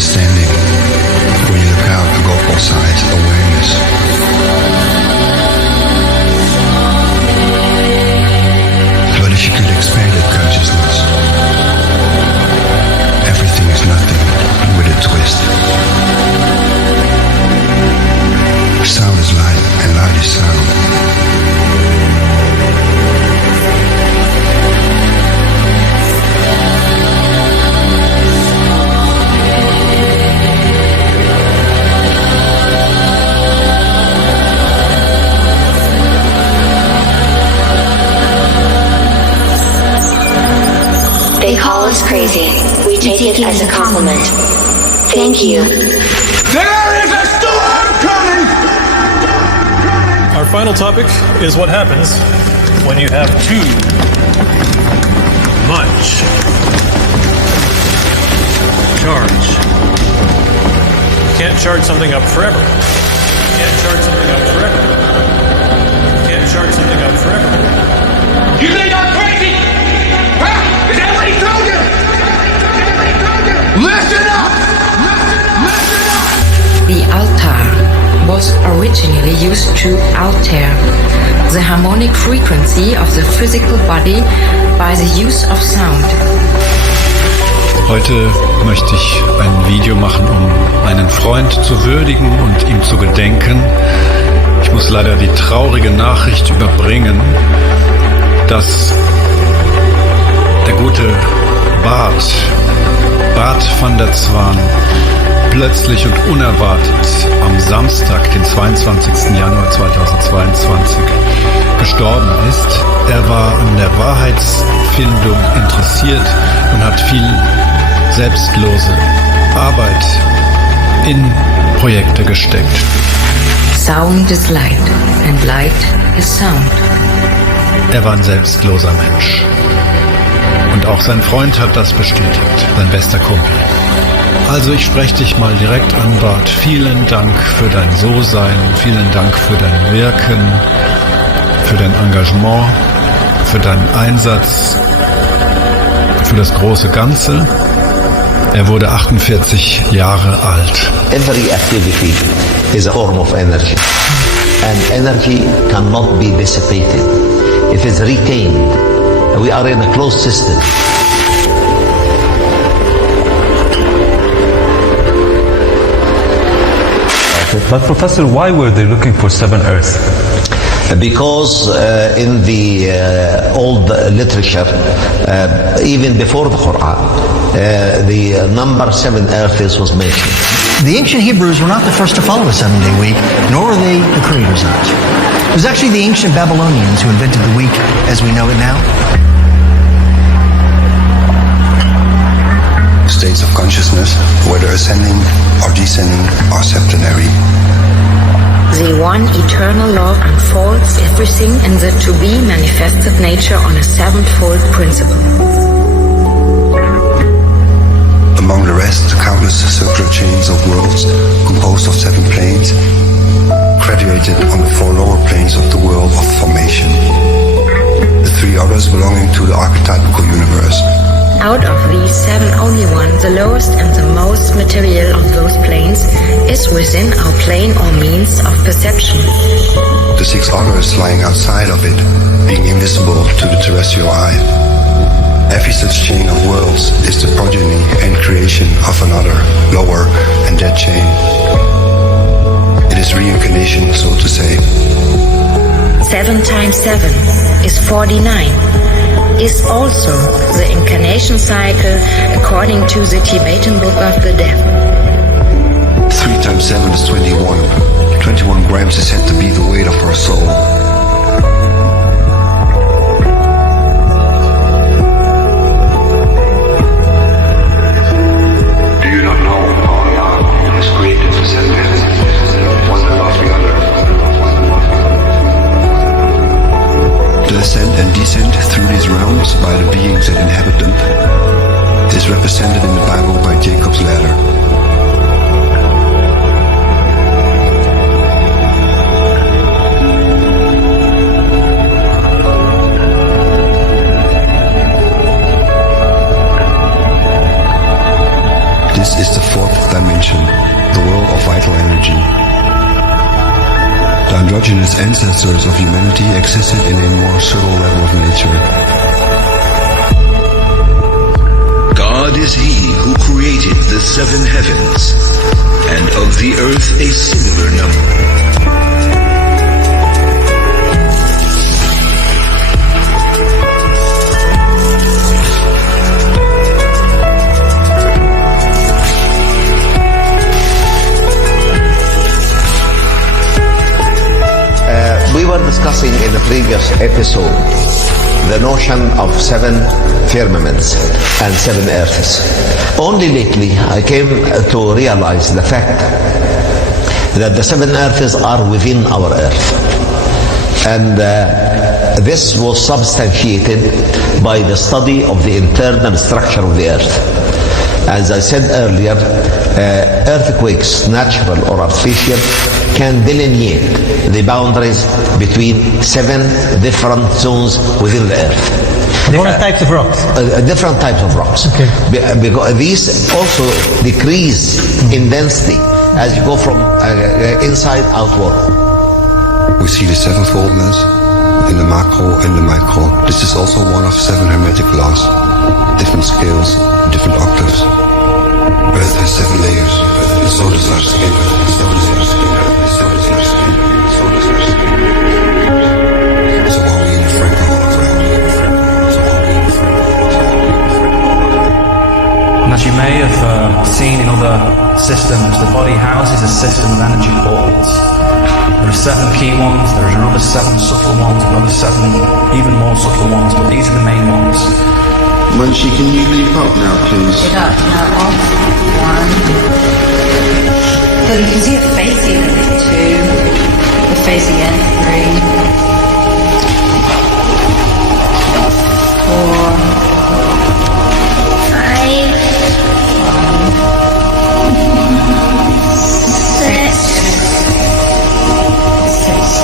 understanding. When you look out, the goal side, awareness. But if you could expand it, consciousness, everything is nothing with a twist. Sound is light, and light is sound. They call us crazy. We take it as a compliment. Thank you. There is a storm coming! Our final topic is what happens when you have too much charge. Can't charge something up forever. Can't charge something up forever. Can't charge something up forever. You think I'm crazy? Huh? Is that what he told you? Listen up! Listen up! The altar was originally used to alter the harmonic frequency of the physical body by the use of sound. Heute möchte ich ein Video machen, um einen Freund zu würdigen und ihm zu gedenken. Ich muss leider die traurige Nachricht überbringen, dass der gute Bart van der Zwaan, plötzlich und unerwartet am Samstag, den 22. Januar 2022, gestorben ist. Er war an der Wahrheitsfindung interessiert und hat viel selbstlose Arbeit in Projekte gesteckt. Sound is light and light is sound. Er war ein selbstloser Mensch. Und auch sein Freund hat das bestätigt, sein bester Kumpel. Also ich spreche dich mal direkt an, Bart. Vielen Dank für dein So-Sein, vielen Dank für dein Wirken, für dein Engagement, für deinen Einsatz, für das große Ganze. Er wurde 48 Jahre alt. Every activity is a form of energy. And energy cannot be dissipated. If it's retained, we are in a closed system. But Professor, why were they looking for 7 Earths? Because in the old literature, even before the Quran, the number 7 Earths was mentioned. The ancient Hebrews were not the first to follow a 7-day week, nor were they the creators of it. It was actually the ancient Babylonians who invented the week as we know it now. States of consciousness, whether ascending or descending, are septenary. The one eternal law unfolds everything in the to-be manifested nature on a sevenfold principle. Among the rest, countless circular chains of worlds composed of 7 planes, graduated on the 4 lower planes of the world of formation. The 3 others belonging to the archetypical universe. Out of these 7, only one, the lowest and the most material of those planes, is within our plane or means of perception. The 6 others lying outside of it, being invisible to the terrestrial eye. Every such chain of worlds is the progeny and creation of another, lower and dead chain. It is reincarnation, so to say. 7 times 7 is 49. Is also the incarnation cycle according to the Tibetan Book of the Dead. 3 times 7 is 21. 21 grams is said to be the weight of our soul. Do you not know how Allah has created the 7 heavens, one above the other? The ascent and descent through these realms by the beings that inhabit them is represented in the Bible by Jacob's ladder. fourth dimension, the world of vital energy. The androgynous ancestors of humanity existed in a more subtle level of nature. God is He who created the seven heavens, and of the earth a similar number. We were discussing in the previous episode the notion of seven firmaments and seven earths. Only lately I came to realize the fact that the seven earths are within our earth. And this was substantiated by the study of the internal structure of the earth. As I said earlier, earthquakes, natural or artificial, can delineate the boundaries between seven different zones within the earth. Different types of rocks. Different types of rocks. Okay. Because these also decrease in density as you go from inside outward. We see the sevenfoldness in the macro and the micro. This is also one of seven hermetic laws. Different scales, different octaves. Earth has seven layers, and so does our skin. So does our skin. So does our skin. So does our skin. So are we in the Frankel hologram? And as you may have seen in other systems, the body houses a system of energy portals. There are seven key ones, there are another seven subtle ones, another seven even more subtle ones, but these are the main ones. Munchie, can you leap up now, please? Get up now. Off. One. So you can see a face even. Two. The face again. Three. Four. Five. Six.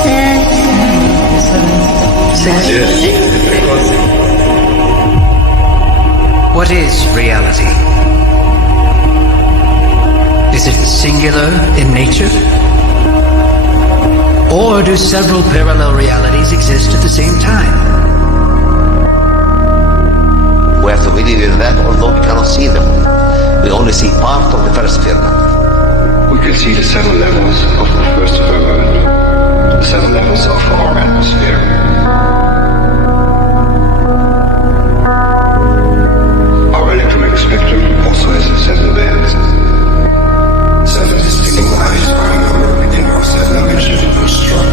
Seven. What is reality? Is it singular in nature? Or do several parallel realities exist at the same time? We have to believe in that, although we cannot see them. We only see part of the first firmament. We can see the seven levels of the first firmament, the seven levels of our atmosphere. Our electromagnetic spectrum also has seven bands. Seven distinct lines are a number in our seven-dimensional construct.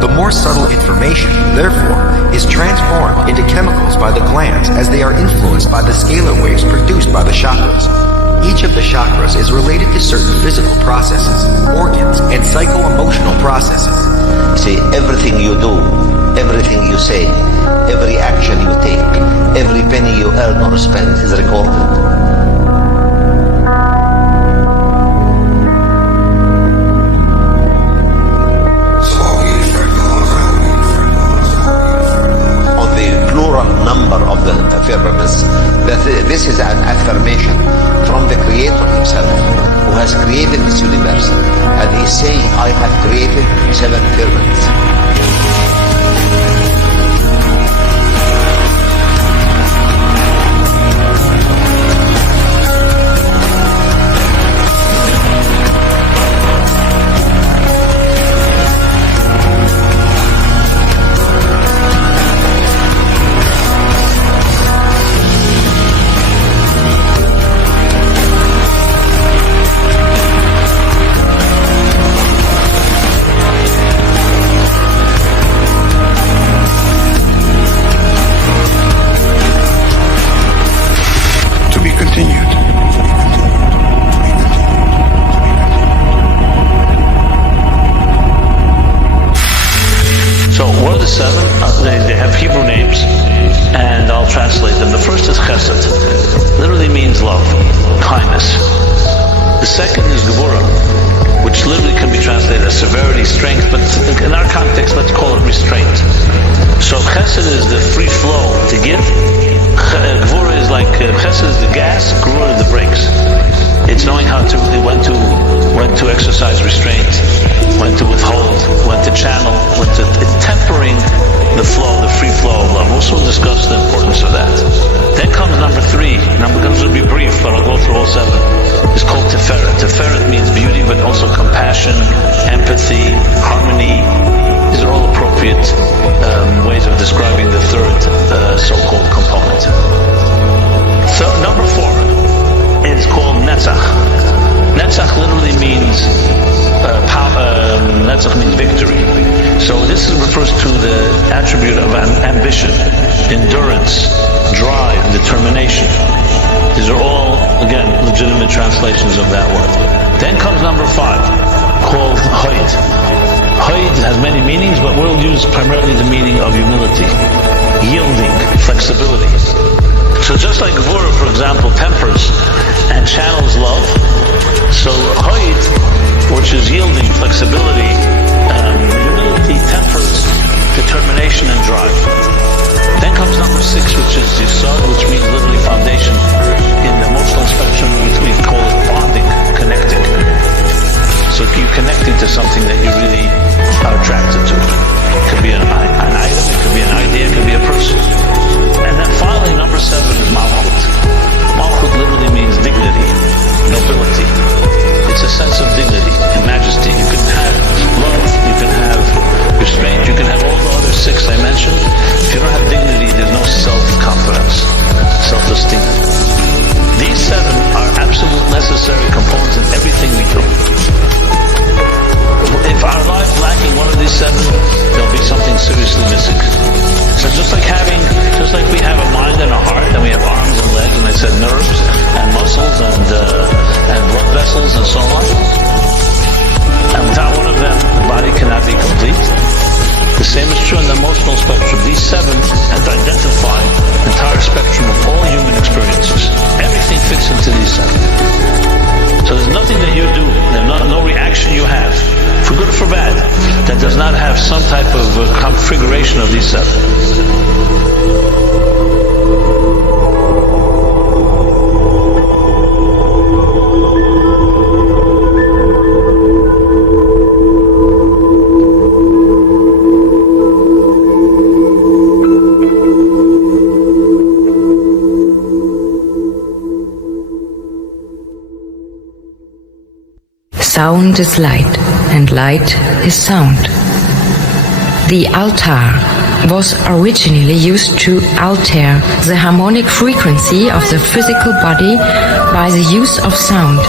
The more subtle information, therefore, is transformed into chemicals by the glands as they are influenced by the scalar waves produced by the chakras. Each of the chakras is related to certain physical processes, organs, and psycho-emotional processes. See, everything you do, everything you say, every action you take, every penny you earn or spend is recorded. Number of the firmaments, that this is an affirmation from the Creator himself, who has created this universe, and he's saying, I have created seven firmaments. They have Hebrew names, and I'll translate them. The first is Chesed, literally means love, kindness. The second is Gevurah, which literally can be translated as severity, strength, but in our context, let's call it restraint. So Chesed is the free flow to give, chesed is the gas, gvura the brakes. It's knowing when to exercise restraint, when to withhold, when to channel, it's tempering the flow, the free flow of love. We'll soon discuss the importance of that. Then comes number 3. Number comes to be brief, but I'll go through all 7. It's called Tiferet. Tiferet means beauty, but also compassion, empathy, harmony. These are all appropriate ways of describing the third so-called component. So number 4 is called Netzach. Netzach literally means Netzach means victory. So this refers to the attribute of ambition, endurance, drive, determination. These are all, again, legitimate translations of that word. Then comes number 5, called Hod. Hod has many meanings, but we'll use primarily the meaning of humility, yielding, flexibility. So just like Gvura, for example, tempers and channels love, so Hod, which is yielding, flexibility, humility, tempers, determination, and drive. Then comes number 6, which is Yisod, which means literally foundation. In the emotional spectrum, we call it bonding, connecting. So you're connecting to something that you really are attracted to. It could be an item, it could be an idea, it could be a person. And then finally, number 7 is Malchut. Malchut literally means dignity, nobility. It's a sense of dignity and majesty. You can have love, you can have restraint, you can have all the other 6 I mentioned. If you don't have dignity, there's no self-confidence, self-esteem. These 7 are absolute necessary components in everything we do. If our life lacking one of these 7, there'll be something seriously missing. So just like we have a mind and a heart, and we have arms and legs, and I said nerves and muscles and blood vessels and so on, and without one of them, the body cannot be complete. The same is true in the emotional spectrum. These 7 and identify the entire spectrum of all human experiences. Everything fits into these 7. So there's nothing that you do, there's no reaction you have, for good or for bad, that does not have some type of configuration of these 7. Sound is light, and light is sound. The altar was originally used to alter the harmonic frequency of the physical body by the use of sound.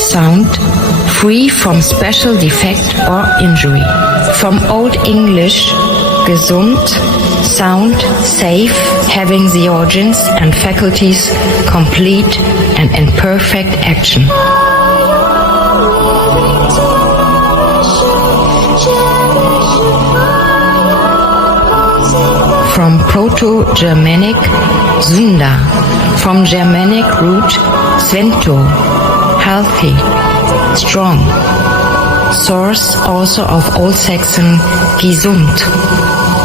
Sound free from special defect or injury. From Old English, gesund, sound, safe, having the organs and faculties complete and in perfect action. From Proto-Germanic, Sunda, from Germanic root, svento, healthy, strong. Source also of Old Saxon, gesund.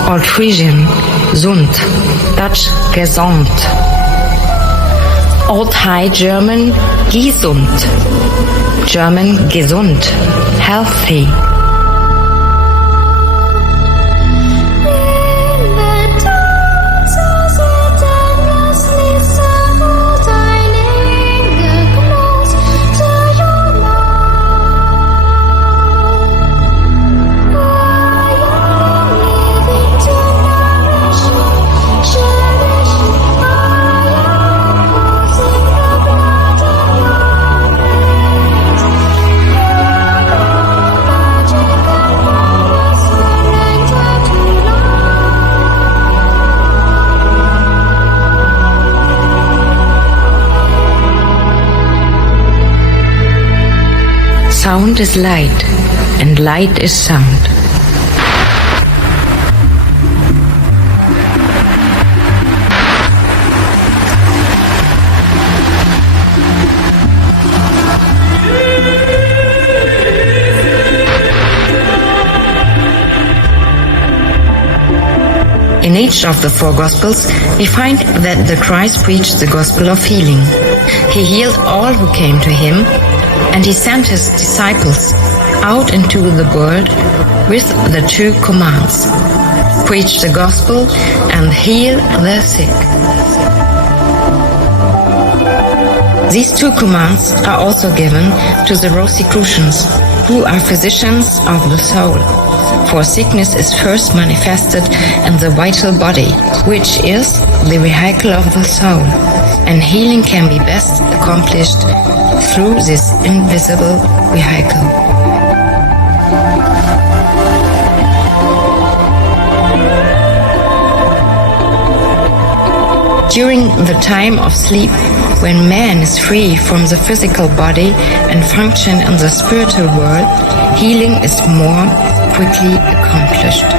Old Frisian, sund, Dutch, gesund. Old High German, gesund. German, gesund, healthy. Sound is light, and light is sound. In each of the 4 Gospels, we find that the Christ preached the gospel of healing. He healed all who came to him, and he sent his disciples out into the world with the 2 commands: preach the gospel and heal the sick. These 2 commands are also given to the Rosicrucians, who are physicians of the soul. For sickness is first manifested in the vital body, which is the vehicle of the soul, and healing can be best accomplished through this invisible vehicle. During the time of sleep, when man is free from the physical body and function in the spiritual world, healing is more quickly accomplished.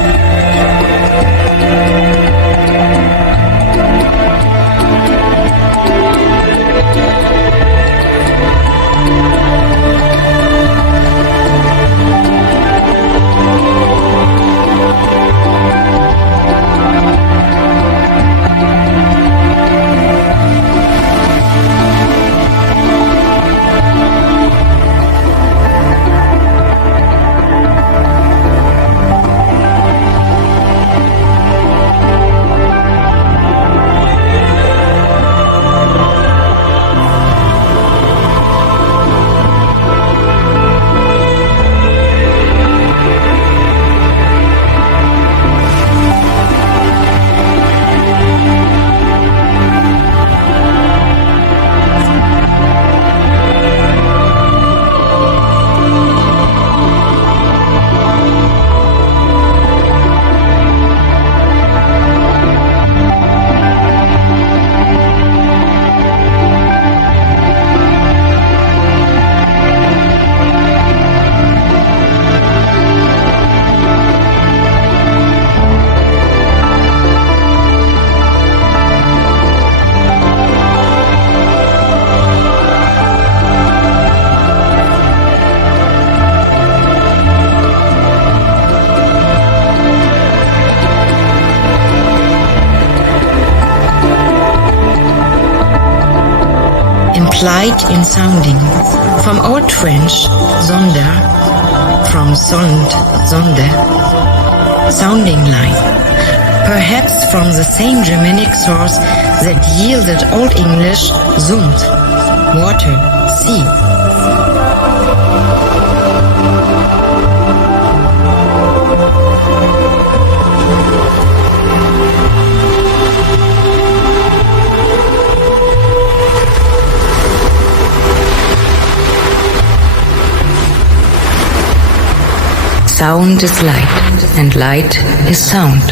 Implied in sounding. From Old French, sonder, from sond, sonde, sounding line. Perhaps from the same Germanic source that yielded Old English sund, water, sea. Sound is light, and light is sound.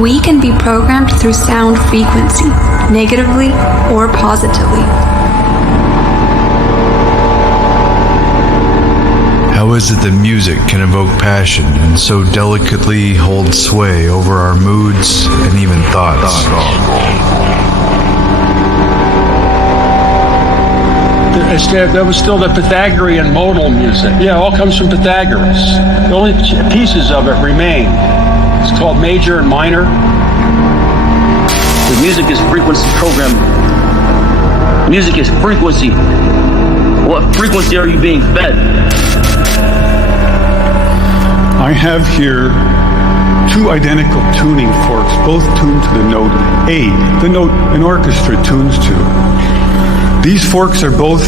We can be programmed through sound frequency, negatively or positively. How is it that music can evoke passion and so delicately hold sway over our moods and even thoughts? That was still the Pythagorean modal music. Yeah, it all comes from Pythagoras. The only pieces of it remain. It's called major and minor. The music is frequency programming. Music is frequency. What frequency are you being fed? I have here two identical tuning forks, both tuned to the note A, the note an orchestra tunes to. These forks are both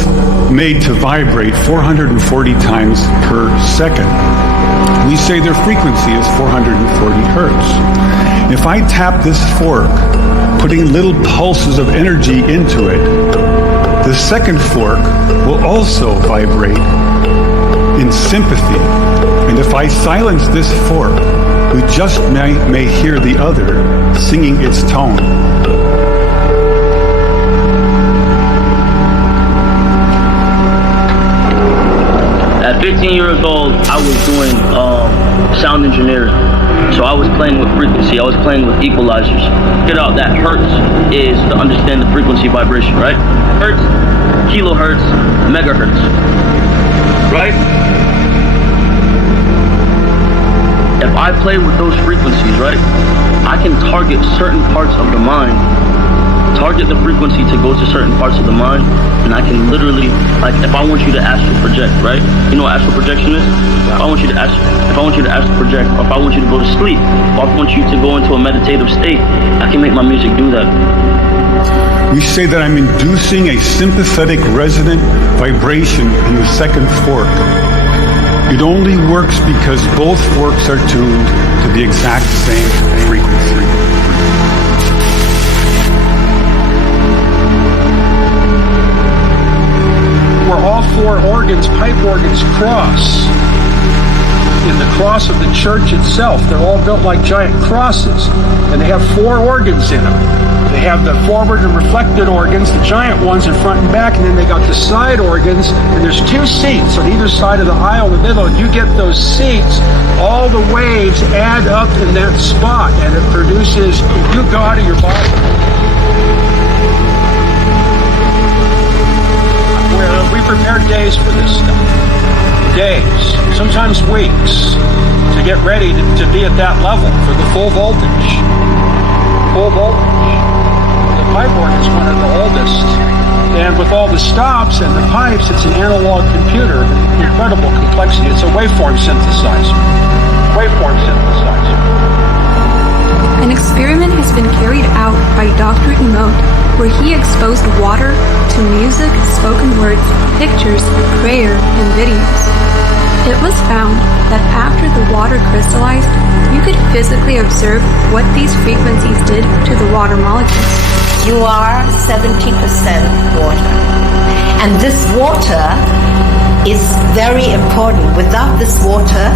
made to vibrate 440 times per second. We say their frequency is 440 hertz. If I tap this fork, putting little pulses of energy into it, the second fork will also vibrate in sympathy. And if I silence this fork, we just may hear the other singing its tone. At 15 years old, I was doing sound engineering. So I was playing with frequency. I was playing with equalizers. Get out that hertz is to understand the frequency vibration, right? Hertz, kilohertz, megahertz, right? If I play with those frequencies, right, I can target certain parts of the mind, target the frequency to go to certain parts of the mind, and I can literally, like, if I want you to astral project, right? You know what astral projection is? If I want you to astral project, or if I want you to go to sleep, or if I want you to go into a meditative state, I can make my music do that. We say that I'm inducing a sympathetic resonant vibration in the second fork. It only works because both forks are tuned to the exact same frequency. Where all four organs, pipe organs, cross. In the cross of the church itself, they're all built like giant crosses, and they have four organs in them. They have the forward and reflected organs, the giant ones in front and back, and then they got the side organs, and there's two seats on either side of the aisle in the middle, and you get those seats, all the waves add up in that spot, and it produces you God of your body. We prepared days for this stuff. Days, sometimes weeks, to get ready to be at that level for the full voltage. Full voltage. The pipe organ is one of the oldest. And with all the stops and the pipes, it's an analog computer, incredible complexity. It's a waveform synthesizer. Waveform synthesizer. An experiment has been carried out by Dr. Emote, where he exposed water to music, spoken words, pictures, prayer, and videos. It was found that after the water crystallized, you could physically observe what these frequencies did to the water molecules. You are 70% water. And this water is very important. Without this water,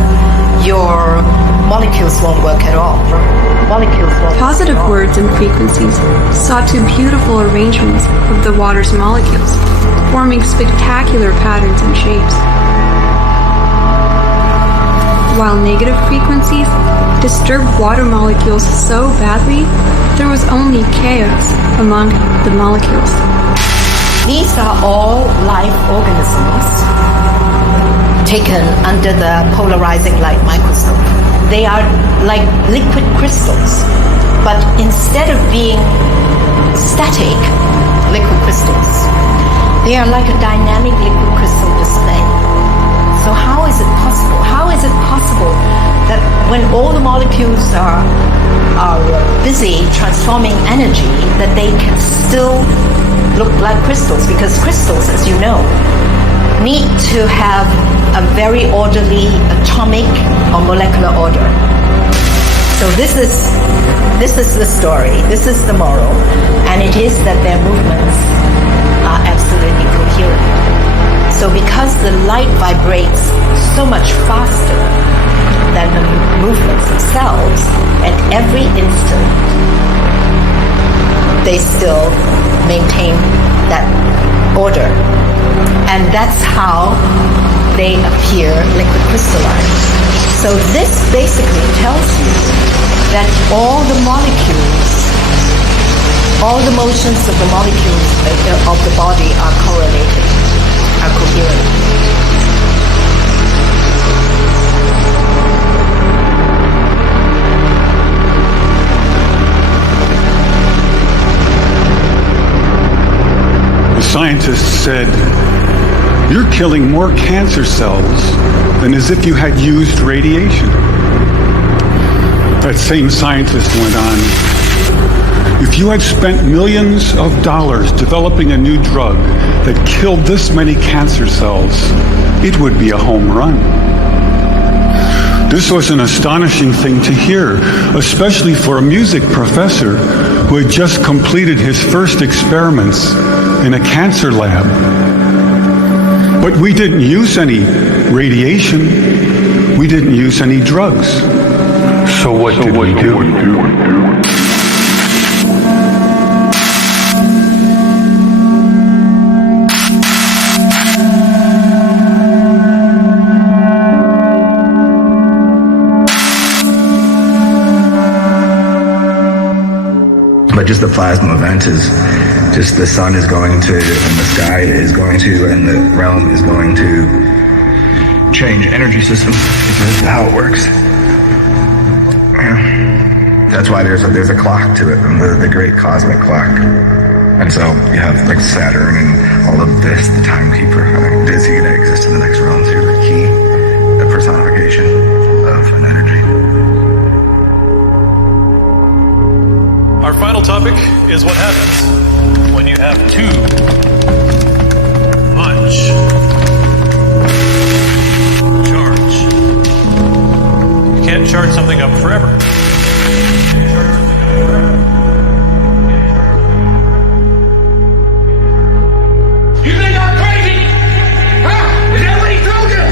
your molecules won't work at all. Positive words and frequencies saw two beautiful arrangements of the water's molecules, forming spectacular patterns and shapes. While negative frequencies disturbed water molecules so badly, there was only chaos among the molecules. These are all live organisms taken under the polarizing light microscope. They are like liquid crystals, but instead of being static liquid crystals, they are like a dynamic liquid crystal display. So how is it possible? How is it possible that when all the molecules are busy transforming energy, that they can still look like crystals? Because crystals, as you know, need to have a very orderly atomic or molecular order. So this is the story, this is the moral, and it is that their movements are absolutely coherent. So because the light vibrates so much faster than the movements themselves, at every instant they still maintain that order. And that's how they appear liquid crystalline. So this basically tells you that all the molecules, all the motions of the molecules of the body are correlated, are coherent. The scientists said, "You're killing more cancer cells than as if you had used radiation." That same scientist went on, "If you had spent millions of dollars developing a new drug that killed this many cancer cells, it would be a home run." This was an astonishing thing to hear, especially for a music professor who had just completed his first experiments in a cancer lab. But we didn't use any radiation. We didn't use any drugs. So what did we do? But just the plasma event is just the sun is going to, and the sky is going to, and the realm is going to change energy systems. It's how it works. Yeah. That's why there's a clock to it, the great cosmic clock. And so you have like Saturn and all of this, the timekeeper. Is he going to exist in the next realm through the key, the personification of an energy? Our final topic is what happens when you have too much charge. You can't charge something up forever. You think I'm crazy? Huh? Is that what he told you?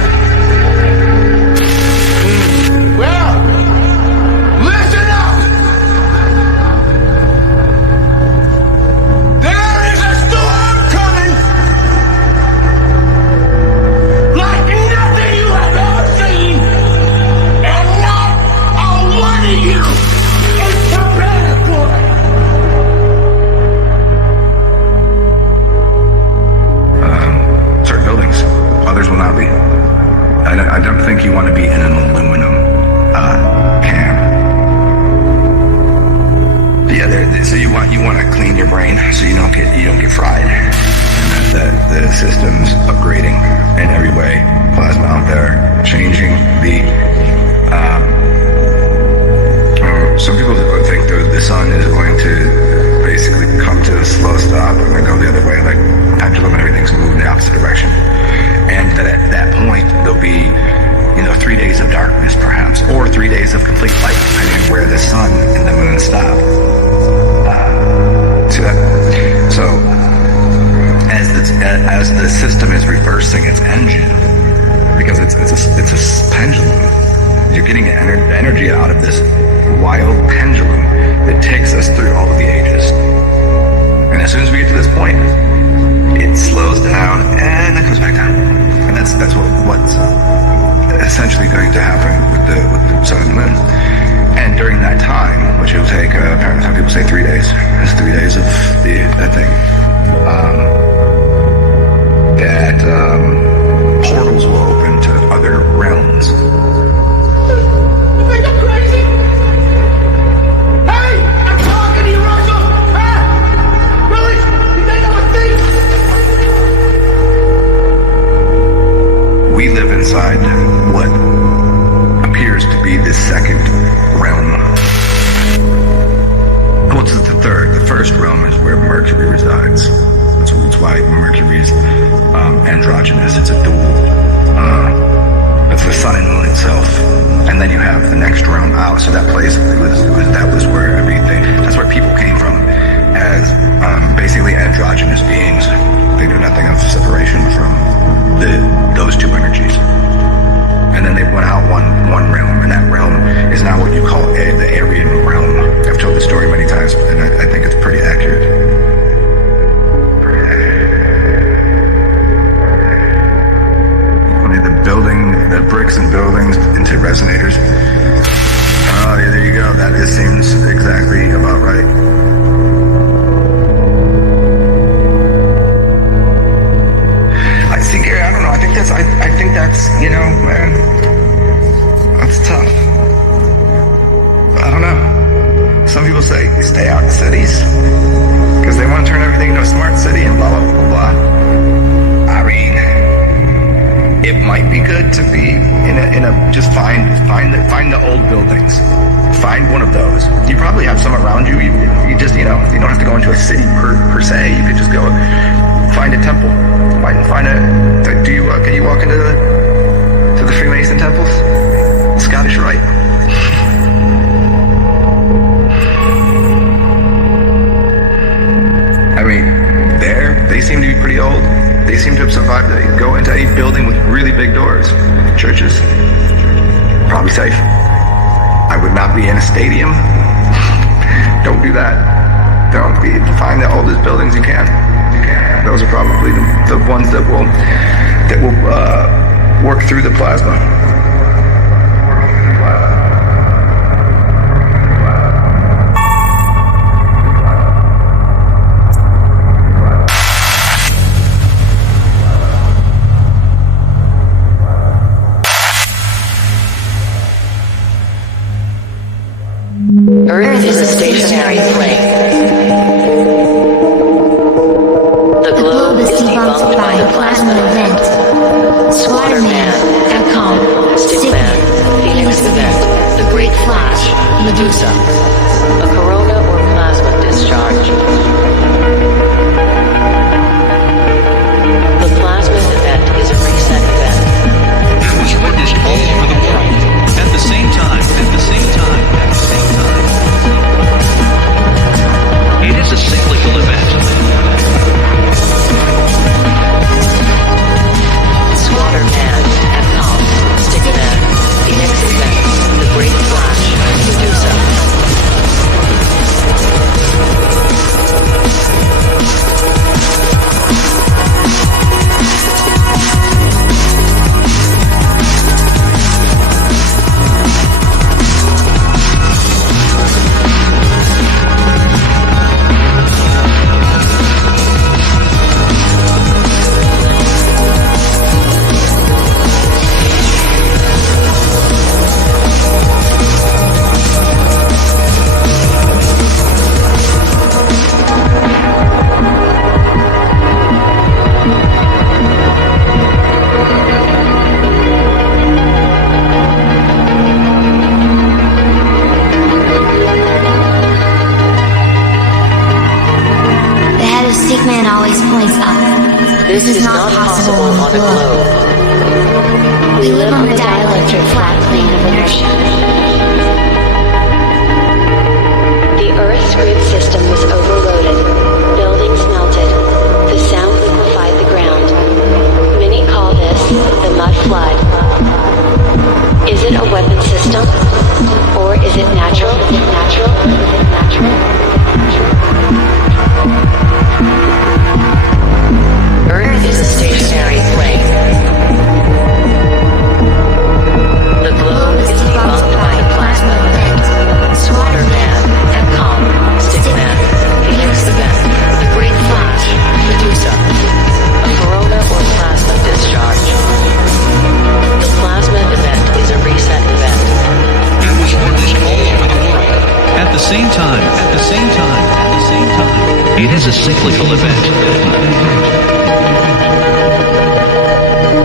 Well, listen up! There is a storm coming! Like nothing you have ever seen! And not a one of you is prepared for it! Certain buildings. Others will not be. I don't think you want to be in an aluminum can. Yeah, so you want to clean your brain so you don't get fried. And that the system's upgrading in every way. Plasma out there, changing the. Some people think the sun is going to basically come to a slow stop and go the other way, like pendulum and everything's moving the opposite direction. And that at that point there'll be 3 days of darkness perhaps, or 3 days of complete light, depending on where the sun and the moon stop. See that? So as the system is reversing its engine, because it's a pendulum, you're getting energy out of this wild pendulum that takes us through all of the ages. And as soon as we get to this point, it slows down and then comes back down. And that's what's essentially going to happen with the sun and the moon. And during that time, which will take apparently some people say 3 days. It's 3 days of that thing. That portals will open to other realms. You think I'm crazy? Hey! I'm talking to you, Russell! Huh? Really? You think I'm a thief? We live inside what appears to be the second realm. Well, it's the third. The first realm is where Mercury resides. That's why Mercury is androgynous. It's a dual. It's the sun and moon itself. And then you have the next realm out. So that place, that was where everything, that's where people came from as basically androgynous beings. They knew nothing of separation from those two energies. And then they went out one realm, and that realm is now what you call the Aryan realm. I've told the story many times, and I think it's pretty accurate. a smart city and blah, blah, blah, blah. I mean, it might be good to be in a just find the old buildings. Find one of those. You probably have some around you. You just, you don't have to go into a city per se. You could just go find a temple. Find a, can you walk into the Freemason temples? Scottish Rite. I mean, they seem to be pretty old. They seem to have survived. They go into any building with really big doors. Churches, probably safe. I would not be in a stadium. Don't do that. Find the oldest buildings you can. Those are probably the ones that will work through the plasma. Earth is a stationary plane. The globe is debunked by a plasma event. Slaughterman, Econ, Stickman, Phoenix event, the Great Flash, Medusa, a corona or plasma discharge. The plasma event is a reset event. It was witnessed all over the world. At the same time. It is a cyclical event. Slaughterman, Econ, Stickman, Phoenix event, the Great Flash, Medusa. This is not possible on a globe. We live on the dielectric flat plane of inertia. The Earth's grid system was overloaded. Buildings melted. The sound liquefied the ground. Many call this the mud flood. Is it a weapon system? Or is it natural? Earth is a stationary plane. The globe is debunked by a plasma event. Slaughterman, Econ, Stickman, Phoenix event, the Great Flash, Medusa, a corona or plasma discharge. The plasma event is a reset event. It was witnessed all over the world. At the same time. It is a cyclical event.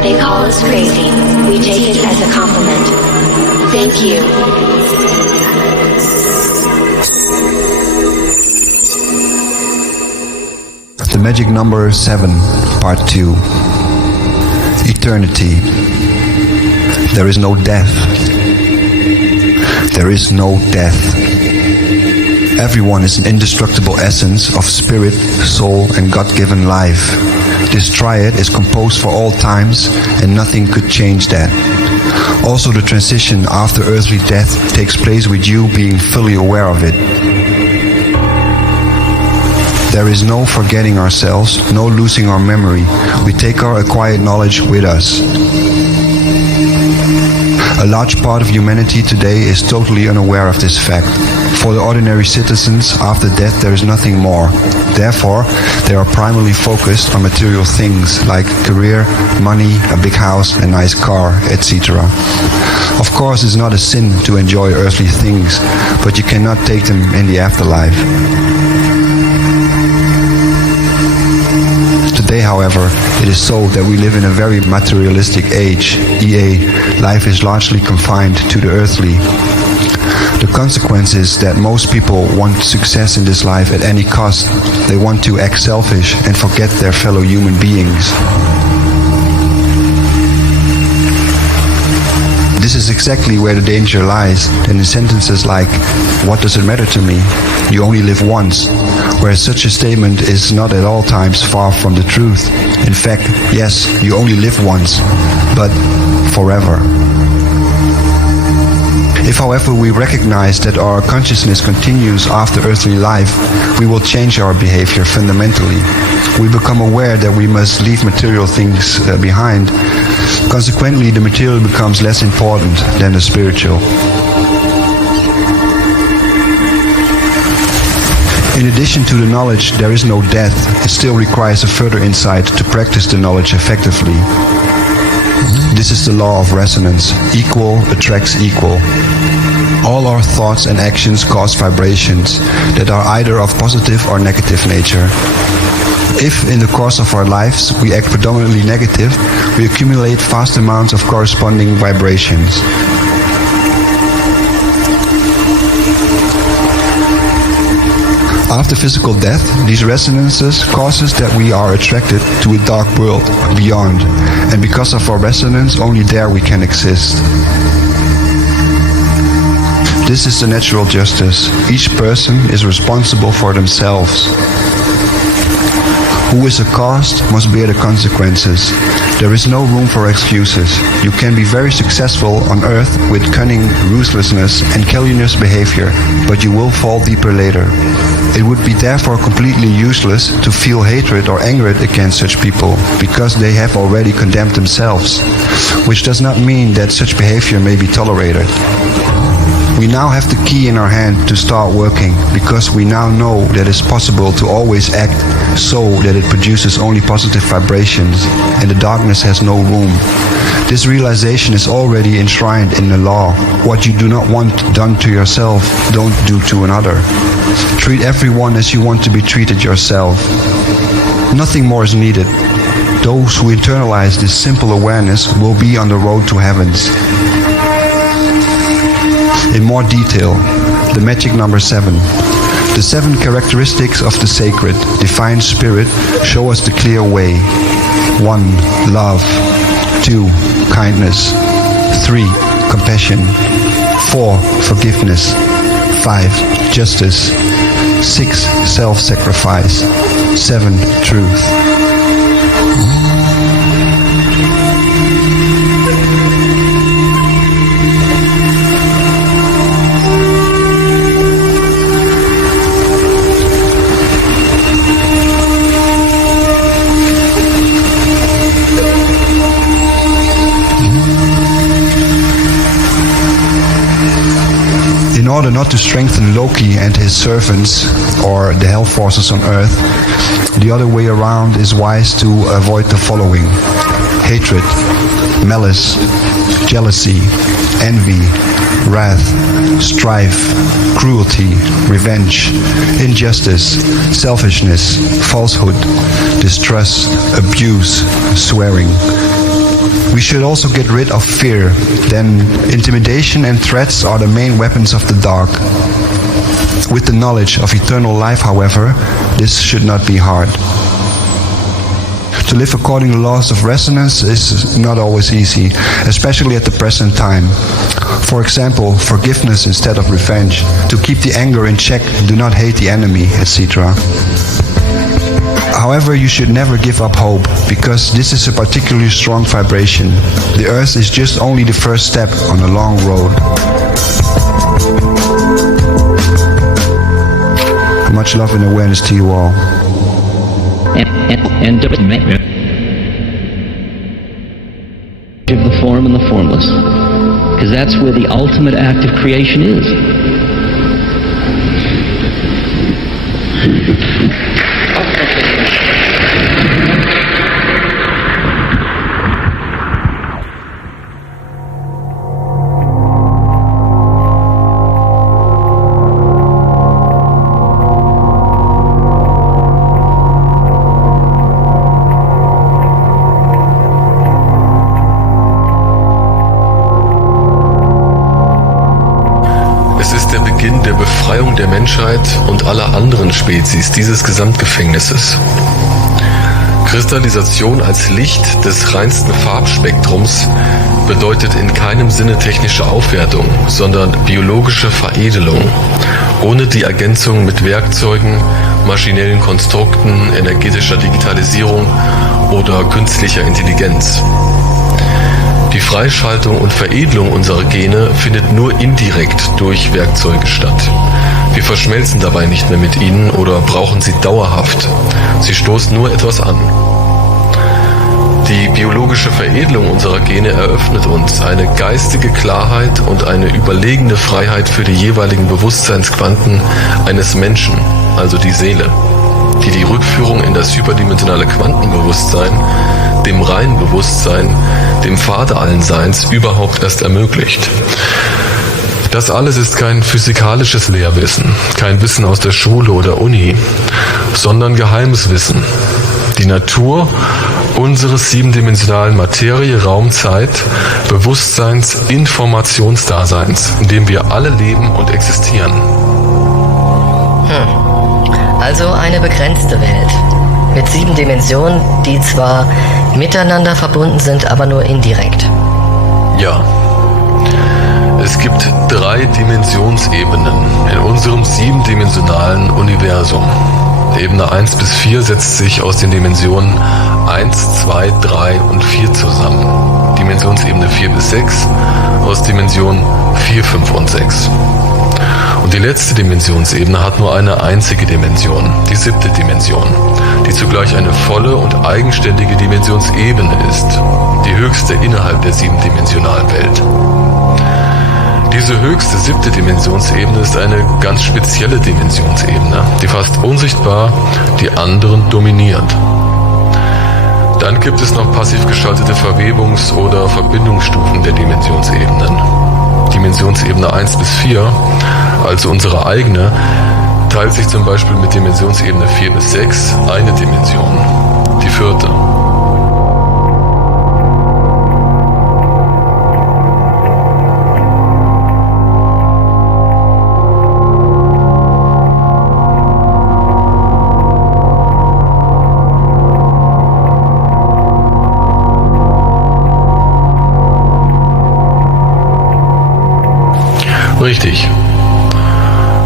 They call us crazy. We take it as a compliment. Thank you. The magic number 7, part 2. Eternity. There is no death. There is no death. Everyone is an indestructible essence of spirit, soul, and God-given life. This triad is composed for all times, and nothing could change that. Also, the transition after earthly death takes place with you being fully aware of it. There is no forgetting ourselves, no losing our memory. We take our acquired knowledge with us. A large part of humanity today is totally unaware of this fact. For the ordinary citizens, after death there is nothing more. Therefore, they are primarily focused on material things like career, money, a big house, a nice car, etc. Of course, it's not a sin to enjoy earthly things, but you cannot take them in the afterlife. Today, however, it is so that we live in a very materialistic age, i.e., life is largely confined to the earthly. The consequence is that most people want success in this life at any cost. They want to act selfish and forget their fellow human beings. This is exactly where the danger lies, and in sentences like, "What does it matter to me? You only live once," where such a statement is not at all times far from the truth. In fact, yes, you only live once, but forever. If, however, we recognize that our consciousness continues after earthly life, we will change our behavior fundamentally. We become aware that we must leave material things behind. Consequently, the material becomes less important than the spiritual. In addition to the knowledge, there is no death. It still requires a further insight to practice the knowledge effectively. This is the law of resonance. Equal attracts equal. All our thoughts and actions cause vibrations that are either of positive or negative nature. If in the course of our lives we act predominantly negative, we accumulate vast amounts of corresponding vibrations. After physical death, these resonances causes that we are attracted to a dark world beyond, and because of our resonance, only there we can exist. This is the natural justice. Each person is responsible for themselves. Who is a cause must bear the consequences. There is no room for excuses. You can be very successful on earth with cunning, ruthlessness, and calumnious behavior, but you will fall deeper later. It would be therefore completely useless to feel hatred or anger against such people, because they have already condemned themselves, which does not mean that such behavior may be tolerated. We now have the key in our hand to start working, because we now know that it's possible to always act so that it produces only positive vibrations and the darkness has no room. This realization is already enshrined in the law. What you do not want done to yourself, don't do to another. Treat everyone as you want to be treated yourself. Nothing more is needed. Those who internalize this simple awareness will be on the road to heavens. In more detail, the magic number 7. The 7 characteristics of the sacred, divine spirit show us the clear way. 1. Love. 2. Kindness. 3. Compassion. 4. Forgiveness. 5. Justice. 6. Self-sacrifice. 7. Truth. In order not to strengthen Loki and his servants, or the hell forces on Earth, the other way around is wise to avoid the following: hatred, malice, jealousy, envy, wrath, strife, cruelty, revenge, injustice, selfishness, falsehood, distrust, abuse, swearing. We should also get rid of fear. Then intimidation and threats are the main weapons of the dark. With the knowledge of eternal life, however, this should not be hard. To live according to the laws of resonance is not always easy, especially at the present time. For example, forgiveness instead of revenge. To keep the anger in check, do not hate the enemy, etc. However, you should never give up hope, because this is a particularly strong vibration. The earth is just only the first step on a long road. Much love and awareness to you all. And of the form and the formless, because that's where the ultimate act of creation is. der Befreiung der Menschheit und aller anderen Spezies dieses Gesamtgefängnisses. Kristallisation als Licht des reinsten Farbspektrums bedeutet in keinem Sinne technische Aufwertung, sondern biologische Veredelung, ohne die Ergänzung mit Werkzeugen, maschinellen Konstrukten, energetischer Digitalisierung oder künstlicher Intelligenz. Die Freischaltung und Veredelung unserer Gene findet nur indirekt durch Werkzeuge statt. Wir verschmelzen dabei nicht mehr mit ihnen oder brauchen sie dauerhaft. Sie stoßen nur etwas an. Die biologische Veredelung unserer Gene eröffnet uns eine geistige Klarheit und eine überlegene Freiheit für die jeweiligen Bewusstseinsquanten eines Menschen, also die Seele, die die Rückführung in das hyperdimensionale Quantenbewusstsein, dem reinen Bewusstsein, dem Vater allen Seins überhaupt erst ermöglicht. Das alles ist kein physikalisches Lehrwissen, kein Wissen aus der Schule oder Uni, sondern geheimes Wissen. Die Natur unseres siebendimensionalen Materie, Raum, Zeit, Bewusstseins, Informationsdaseins, in dem wir alle leben und existieren. Also eine begrenzte Welt. Mit 7 Dimensionen, die zwar miteinander verbunden sind, aber nur indirekt. Ja. Es gibt 3 Dimensionsebenen in unserem 7-dimensionalen Universum. Ebene 1 bis 4 setzt sich aus den Dimensionen 1, 2, 3 und 4 zusammen. Dimensionsebene 4 bis 6 aus Dimensionen 4, 5 und 6. Und die letzte Dimensionsebene hat nur eine einzige Dimension, die 7. Dimension, die zugleich eine volle und eigenständige Dimensionsebene ist, die höchste innerhalb der 7-dimensionalen Welt. Diese höchste 7. Dimensionsebene ist eine ganz spezielle Dimensionsebene, die fast unsichtbar die anderen dominiert. Dann gibt es noch passiv geschaltete Verwebungs- oder Verbindungsstufen der Dimensionsebenen. Dimensionsebene 1 bis 4, also unsere eigene, teilt sich zum Beispiel mit Dimensionsebene 4 bis 6 eine Dimension, die 4. Richtig.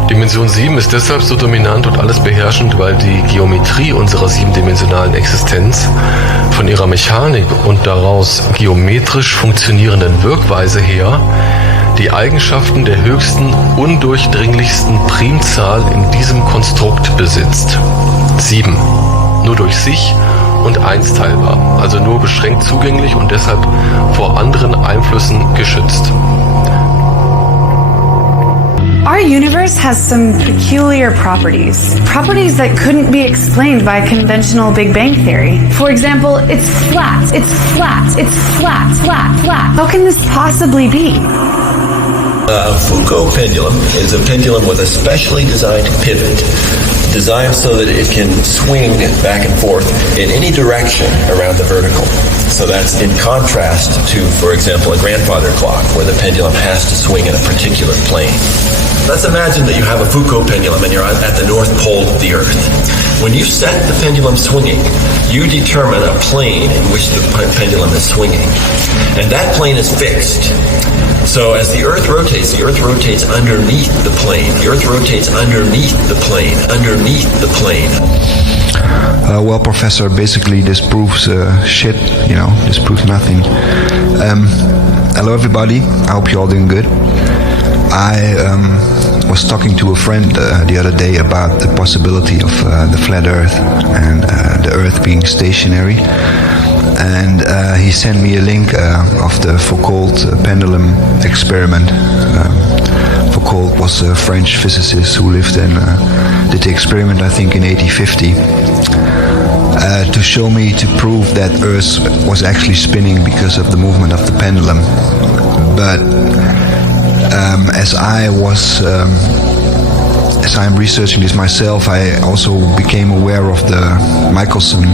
Dimension 7 ist deshalb so dominant und alles beherrschend, weil die Geometrie unserer 7-dimensionalen Existenz von ihrer Mechanik und daraus geometrisch funktionierenden Wirkweise her die Eigenschaften der höchsten, undurchdringlichsten Primzahl in diesem Konstrukt besitzt. 7. Nur durch sich und 1 teilbar, also nur beschränkt zugänglich und deshalb vor anderen Einflüssen geschützt. Our universe has some peculiar properties that couldn't be explained by conventional Big Bang theory. For example, it's flat, it's flat, it's flat, flat, flat. How can this possibly be? A Foucault pendulum is a pendulum with a specially designed pivot, designed so that it can swing back and forth in any direction around the vertical. So that's in contrast to, for example, a grandfather clock, where the pendulum has to swing in a particular plane. Let's imagine that you have a Foucault pendulum and you're at the North Pole of the Earth. When you set the pendulum swinging, you determine a plane in which the pendulum is swinging. And that plane is fixed. So as the Earth rotates underneath the plane. The Earth rotates underneath the plane, underneath the plane. Well, Professor, basically this proves shit, this proves nothing. Hello everybody, I hope you're all doing good. I was talking to a friend the other day about the possibility of the flat Earth and the Earth being stationary. And he sent me a link of the Foucault pendulum experiment. Foucault was a French physicist who lived and did the experiment, I think, in 1850. To show me, to prove that Earth was actually spinning because of the movement of the pendulum. But as I'm researching this myself, I also became aware of the Michelson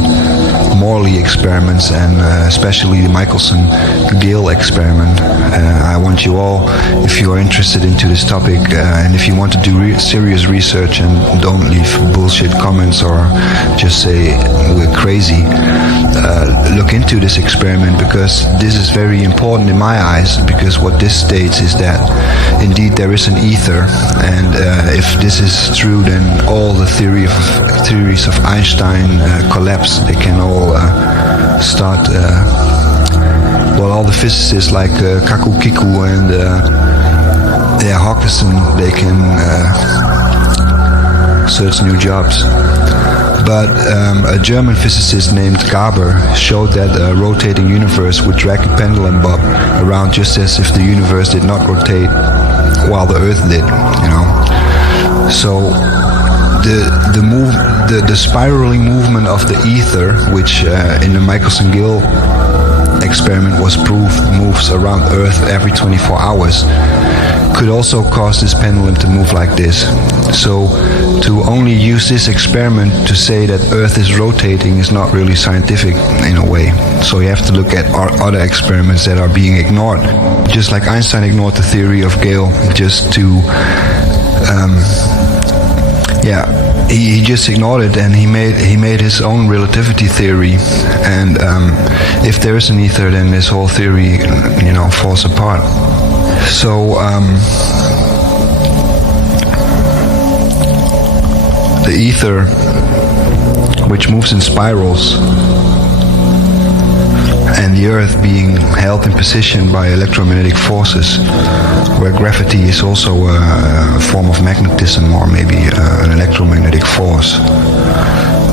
Morley experiments, and especially the Michelson-Gale experiment. I want you all, if you are interested into this topic, and if you want to do serious research and don't leave bullshit comments or just say we're crazy, look into this experiment, because this is very important in my eyes, because what this states is that indeed there is an ether, and if this is true, then all the theories of Einstein collapse. They can all start, all the physicists like Kaku Kiku and Hawkinson, they can search new jobs. But a German physicist named Gaber showed that a rotating universe would drag a pendulum bob around just as if the universe did not rotate while the Earth did, So the spiraling movement of the ether, which in the Michelson-Gale experiment was proved moves around Earth every 24 hours, could also cause this pendulum to move like this. So to only use this experiment to say that Earth is rotating is not really scientific in a way. So you have to look at other experiments that are being ignored. Just like Einstein ignored the theory of Gale just to he just ignored it, and he made his own relativity theory. And if there is an ether, then this whole theory, falls apart. So the ether, which moves in spirals, and the Earth being held in position by electromagnetic forces, where gravity is also a form of magnetism, or maybe an electromagnetic force,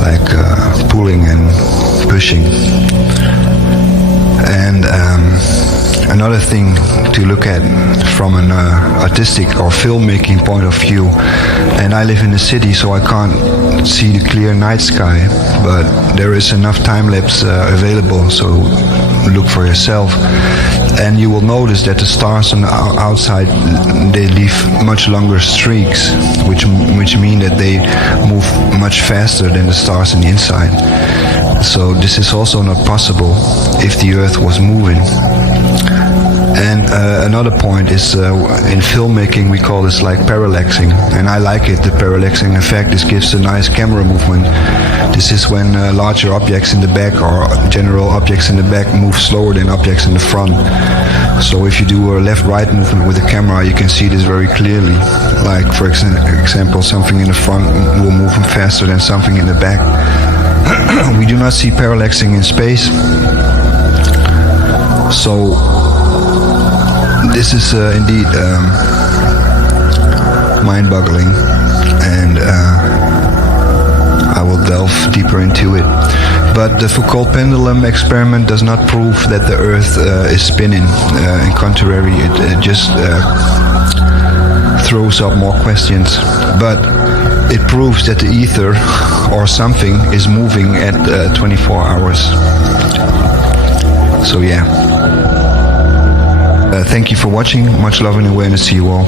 like pulling and pushing. And another thing to look at from an artistic or filmmaking point of view, and I live in the city, so I can't see the clear night sky, but there is enough time-lapse available, so look for yourself, and you will notice that the stars on the outside, they leave much longer streaks, which mean that they move much faster than the stars on the inside. So this is also not possible if the Earth was moving. And another point is, in filmmaking we call this like parallaxing, and I like it, the parallaxing effect. This gives a nice camera movement. This is when larger objects in the back, or general objects in the back, move slower than objects in the front. So if you do a left-right movement with the camera, you can see this very clearly. Like, for example, something in the front will move faster than something in the back. We do not see parallaxing in space. So this is indeed mind-boggling, and I will delve deeper into it. But the Foucault pendulum experiment does not prove that the Earth is spinning. In contrary, it just throws up more questions. But it proves that the ether or something is moving at 24 hours. So yeah. Thank you for watching. Much love and awareness to you all.